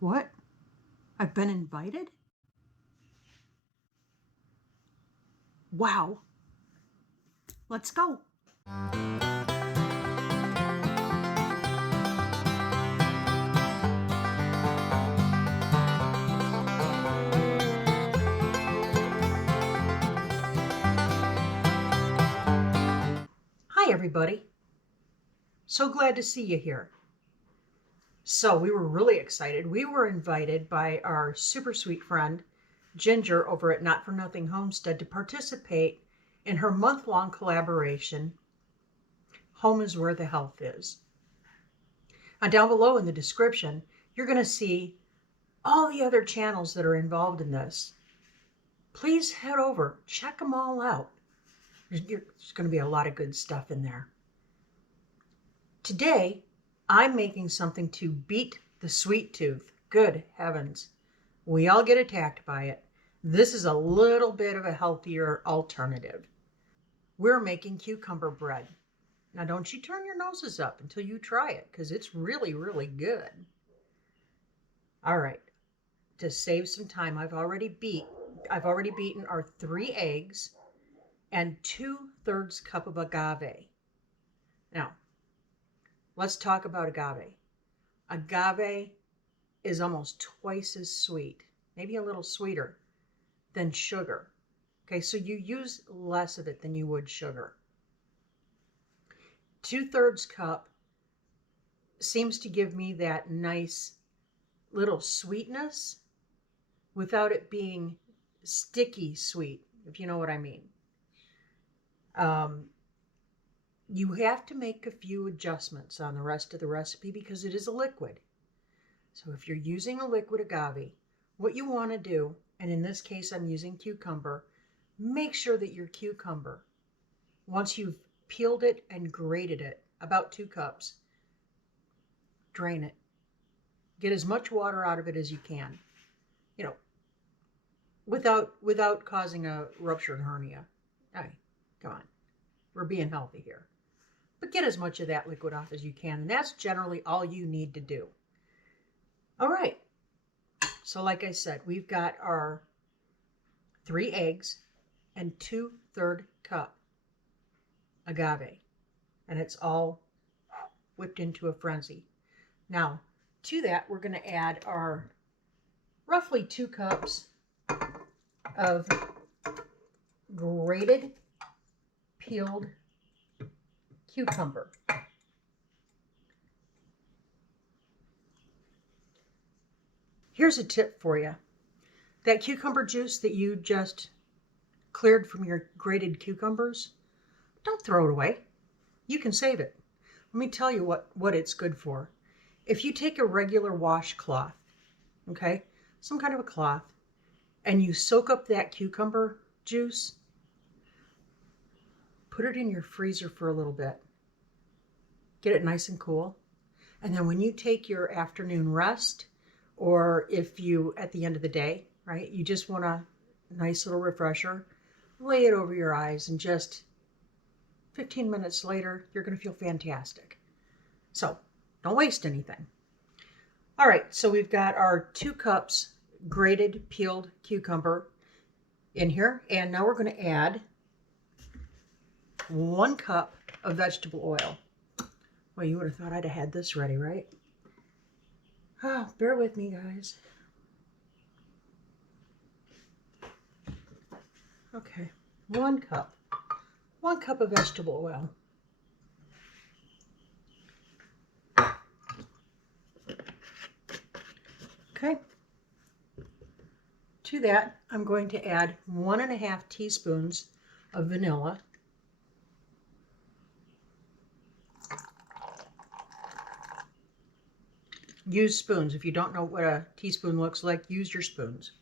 What? I've been invited? Wow. Let's go. Hi, everybody. So glad to see you here. So we were really excited. We were invited by our super sweet friend, Ginger, over at Not For Nothing Homestead to participate in her month-long collaboration, Home is Where the Health Is. Now, down below in the description, you're going to see all the other channels that are involved in this. Please head over, check them all out. There's going to be a lot of good stuff in there. Today, I'm making something to beat the sweet tooth. Good heavens. We all get attacked by it. This is a little bit of a healthier alternative. We're making cucumber bread. Now, don't you turn your noses up until you try it, because it's really, really good. All right. To save some time, I've already beaten our 3 eggs and 2/3 cup of agave. Now, let's talk about agave. Agave is almost twice as sweet, maybe a little sweeter than sugar. Okay, so you use less of it than you would sugar. 2/3 cup seems to give me that nice little sweetness without it being sticky sweet, if you know what I mean. You have to make a few adjustments on the rest of the recipe because it is a liquid. So if you're using a liquid agave, what you want to do, and in this case I'm using cucumber, make sure that your cucumber, once you've peeled it and grated it, about 2 cups, drain it. Get as much water out of it as you can, you know, without causing a ruptured hernia. Hey, come on, we're being healthy here. But get as much of that liquid off as you can, and that's generally all you need to do. All right, so like I said, we've got our 3 eggs and 2/3 cup agave, and it's all whipped into a frenzy. Now, to that, we're going to add our roughly 2 cups of grated, peeled cucumber. Here's a tip for you. That cucumber juice that you just cleared from your grated cucumbers, don't throw it away. You can save it. Let me tell you what it's good for. If you take a regular washcloth, okay, some kind of a cloth, and you soak up that cucumber juice, put it in your freezer for a little bit. Get it nice and cool. And then when you take your afternoon rest, or if you, at the end of the day, right, you just want a nice little refresher, lay it over your eyes, and just 15 minutes later, you're going to feel fantastic. So don't waste anything. All right, so we've got our 2 cups grated, peeled cucumber in here. And now we're going to add 1 cup of vegetable oil. Well, you would have thought I'd have had this ready, right? Oh, bear with me, guys. Okay, 1 cup. 1 cup of vegetable oil. Okay. To that, I'm going to add 1.5 teaspoons of vanilla. Use spoons. If you don't know what a teaspoon looks like, use your spoons.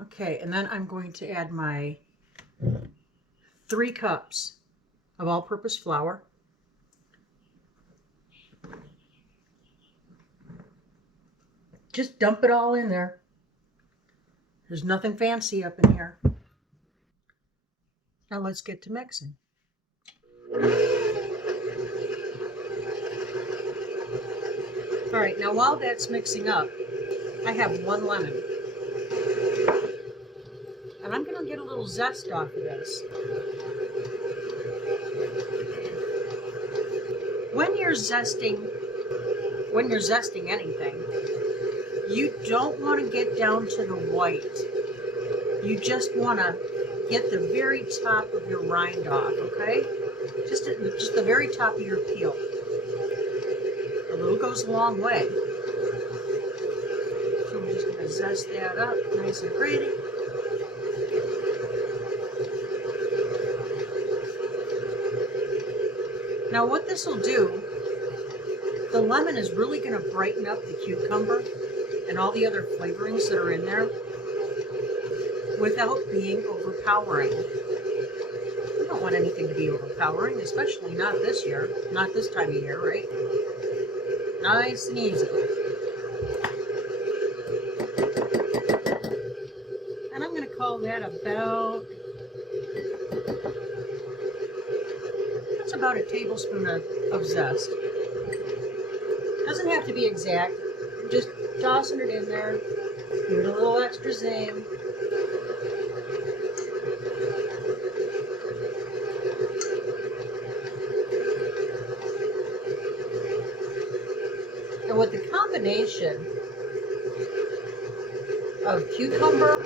Okay, and then I'm going to add my 3 cups of all-purpose flour. Just dump it all in there. There's nothing fancy up in here. Now let's get to mixing. All right, now while that's mixing up, I have 1 lemon. And I'm gonna get a little zest off of this. When you're zesting anything, you don't want to get down to the white. You just want to get the very top of your rind off, okay? Just the very top of your peel. A little goes a long way. So we're just going to zest that up nice and pretty. Now what this will do, the lemon is really going to brighten up the cucumber and all the other flavorings that are in there without being overpowering. You don't want anything to be overpowering, especially not this year, not this time of year, right? Nice and easy. And I'm going to call that that's about a tablespoon of zest. Doesn't have to be exact. Just tossing it in there. Give it a little extra zing. And with the combination of cucumber,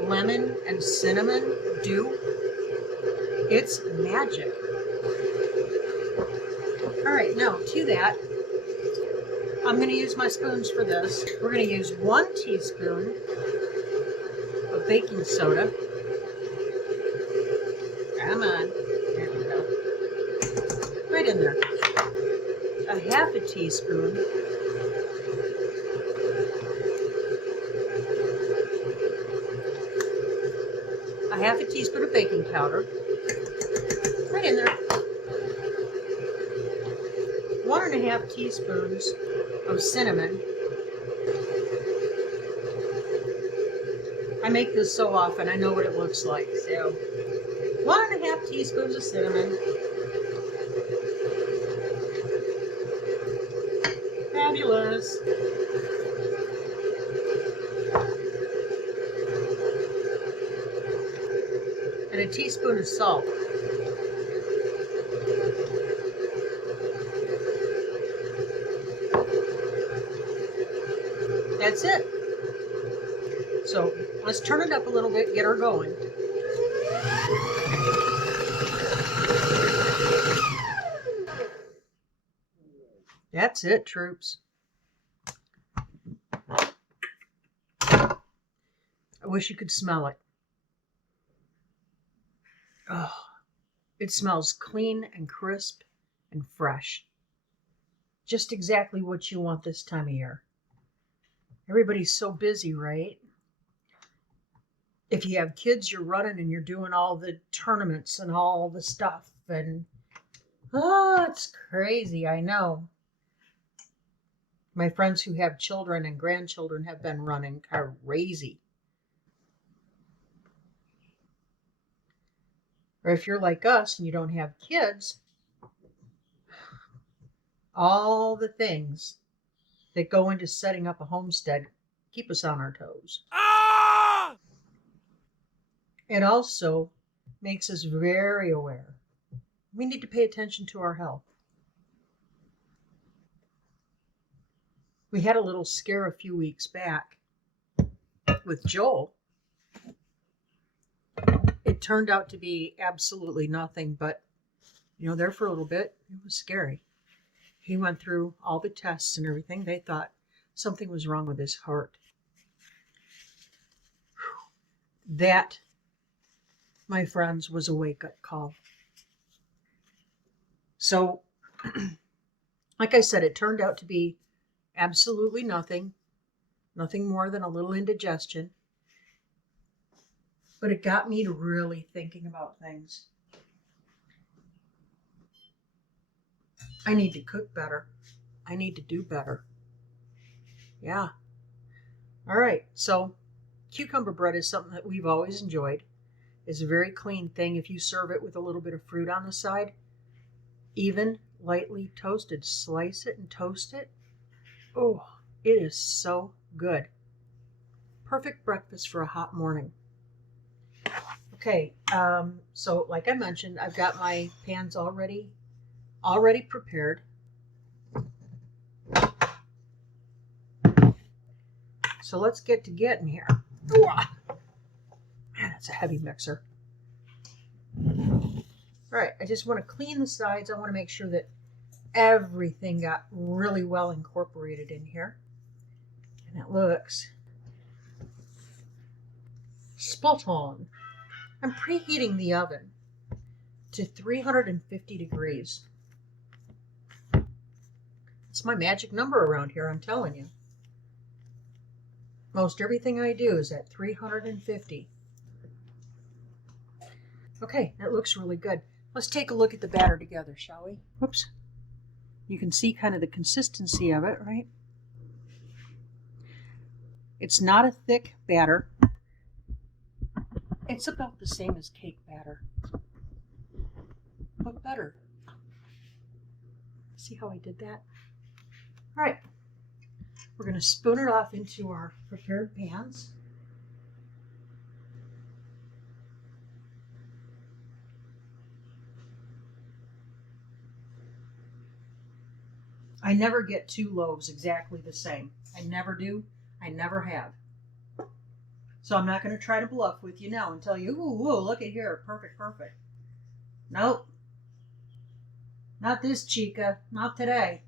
lemon, and cinnamon do, it's magic. All right, now to that, I'm going to use my spoons for this. We're going to use 1 teaspoon of baking soda. Come on. There we go. Right in there. A 1/2 teaspoon of baking powder. Right in there. 1 1/2 teaspoons of cinnamon. I make this so often, I know what it looks like. So 1 1/2 teaspoons of cinnamon. Fabulous. And a teaspoon of salt. That's it. So let's turn it up a little bit, get her going. That's it, troops. I wish you could smell it. Oh, it smells clean and crisp and fresh. Just exactly what you want this time of year. Everybody's so busy, right? If you have kids, you're running and you're doing all the tournaments and all the stuff. And, oh, it's crazy, I know. My friends who have children and grandchildren have been running crazy. Or if you're like us and you don't have kids, all the things that go into setting up a homestead keep us on our toes. Ah! It also makes us very aware. We need to pay attention to our health. We had a little scare a few weeks back with Joel. It turned out to be absolutely nothing, but, there for a little bit, it was scary. He went through all the tests and everything. They thought something was wrong with his heart. That, my friends, was a wake-up call. So, like I said, it turned out to be absolutely nothing more than a little indigestion. But it got me to really thinking about things. I need to cook better. I need to do better. Yeah. All right. So cucumber bread is something that we've always enjoyed. It's a very clean thing if you serve it with a little bit of fruit on the side. Even lightly toasted. Slice it and toast it. Oh, it is so good. Perfect breakfast for a hot morning. Okay, so like I mentioned, I've got my pans already prepared. So let's get to getting here. Man, that's a heavy mixer. All right, I just want to clean the sides. I want to make sure that everything got really well incorporated in here. And it looks spot on. I'm preheating the oven to 350 degrees. It's my magic number around here, I'm telling you. Most everything I do is at 350. Okay, that looks really good. Let's take a look at the batter together, shall we? Whoops. You can see kind of the consistency of it, right? It's not a thick batter. It's about the same as cake batter, but better. See how I did that? All right, we're going to spoon it off into our prepared pans. I never get two loaves exactly the same. I never do. I never have. So I'm not going to try to bluff with you now and tell you, ooh, look at here, perfect, perfect. Nope. Not this chica. Not today.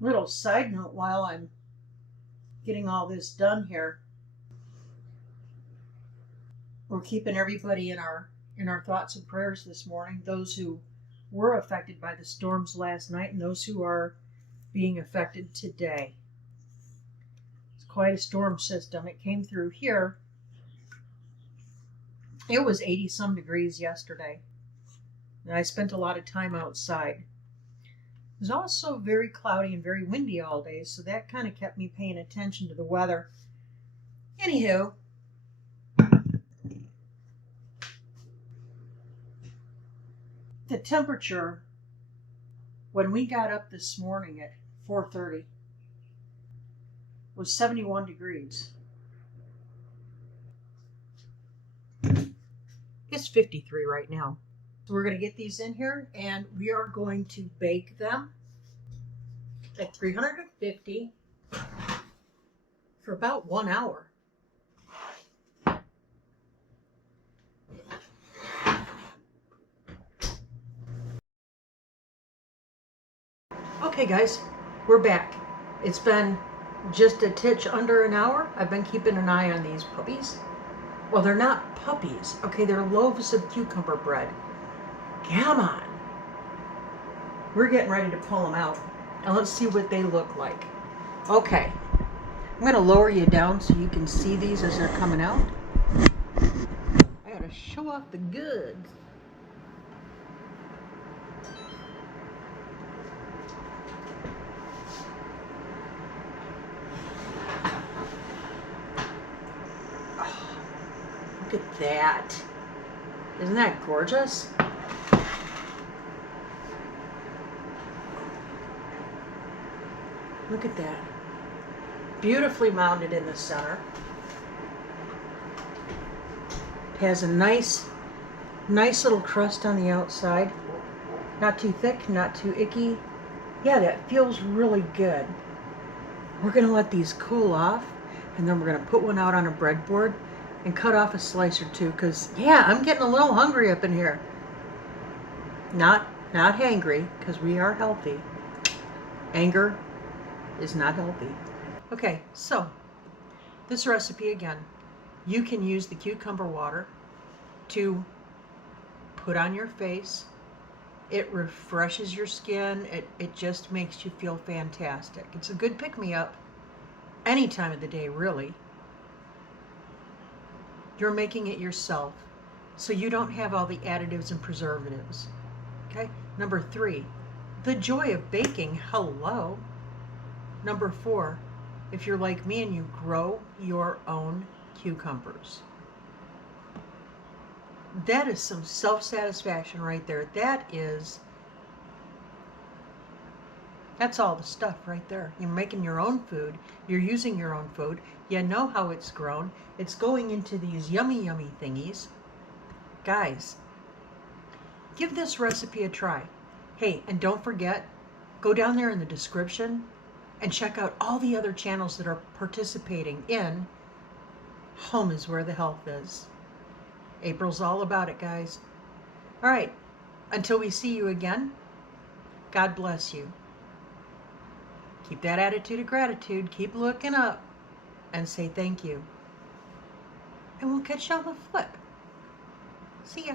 Little side note while I'm getting all this done here. We're keeping everybody in our thoughts and prayers this morning. Those who were affected by the storms last night and those who are being affected today. It's quite a storm system. It came through here. It was 80 some degrees yesterday. And I spent a lot of time outside. It was also very cloudy and very windy all day, so that kind of kept me paying attention to the weather. Anywho, the temperature when we got up this morning at 4:30 was 71 degrees. It's 53 right now. So we're going to get these in here and we are going to bake them at 350 for about 1 hour. Okay guys, we're back. It's been just a titch under an hour. I've been keeping an eye on these puppies. Well, they're not puppies. Okay, they're loaves of cucumber bread. Come on. We're getting ready to pull them out. And let's see what they look like. Okay. I'm going to lower you down so you can see these as they're coming out. I got to show off the goods. Oh, look at that. Isn't that gorgeous? Look at that. Beautifully mounded in the center. It has a nice little crust on the outside. Not too thick, not too icky. Yeah, that feels really good. We're going to let these cool off, and then we're going to put one out on a breadboard and cut off a slice or two, because, yeah, I'm getting a little hungry up in here. Not hangry, because we are healthy. Anger is not healthy. Okay, so this recipe again, you can use the cucumber water to put on your face. It refreshes your skin. It just makes you feel fantastic. It's a good pick-me-up any time of the day, really. You're making it yourself, so you don't have all the additives and preservatives. Okay, number 3, the joy of baking. Hello. Number 4, if you're like me and you grow your own cucumbers. That is some self-satisfaction right there. That is That's all the stuff right there. You're making your own food. You're using your own food. You know how it's grown. It's going into these yummy, yummy thingies. Guys, give this recipe a try. Hey, and don't forget, go down there in the description and check out all the other channels that are participating in Home is Where the Health Is. April's all about it, guys. All right, until we see you again, God bless you. Keep that attitude of gratitude. Keep looking up and say thank you. And we'll catch you on the flip. See ya.